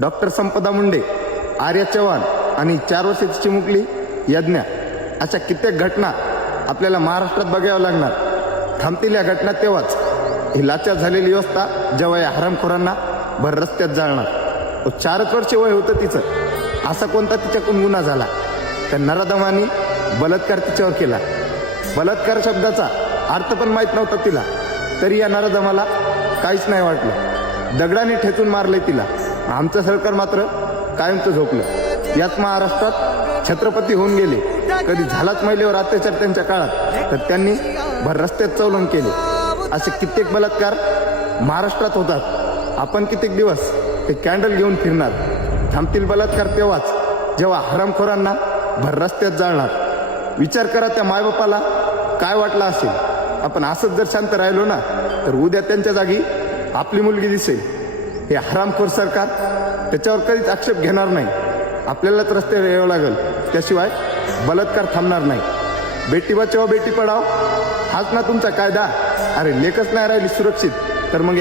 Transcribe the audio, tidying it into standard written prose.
Doctor संपदा मुंडे, आर्या चव्हाण आणि 4 वर्षाची चिमुकली यज्ञा, अशा कित्येक घटना आपल्याला महाराष्ट्रात बघाव्या लागणार. थांबतील या घटना तेव्हाच ही लाचार झालेली व्यवस्था जेव्हा या हरामखोरांना भर रस्त्यात जाळणार. 4 वर्ष वय होतं तिचं. असा कोणता तिच्याकडून गुन्हा झाला? त्या नराधमांनी बलात्कार तिच्यावर केला. बलात्कार शब्दाचा अर्थ पण माहीत नव्हता तिला, तरी या नराधमाला काहीच नाही वाटलं. दगडाने ठेचून मारले तिला. आमचं सरकार मात्र कायमचं झोपलं. याच महाराष्ट्रात छत्रपती होऊन गेले. कधी झालाच महिलेवर अत्याचार त्यांच्या काळात, तर त्यांनी भर रस्त्यात चौलन केले. असे कित्येक बलात्कार महाराष्ट्रात होतात. आपण कित्येक दिवस ते कॅन्डल घेऊन फिरणार. थांबतील बलात्कार तेव्हाच जेव्हा हरामखोरांना भर रस्त्यात जाळणार. विचार करा, त्या मायबापाला काय वाटलं असेल. आपण असंच जर शांत राहिलो ना, तर उद्या त्यांच्या जागी आपली मुलगी दिसेल. हे हरामखोर सरकार त्याच्यावर कधीच आक्षेप घेणार नाही. आपल्यालाच रस्त्यावर यावं लागेल, त्याशिवाय बलात्कार थांबणार नाही. बेटी बचाओ बेटी पढाओ हाच ना तुमचा कायदा. अरे लेकच नाही राहिली सुरक्षित, तर मग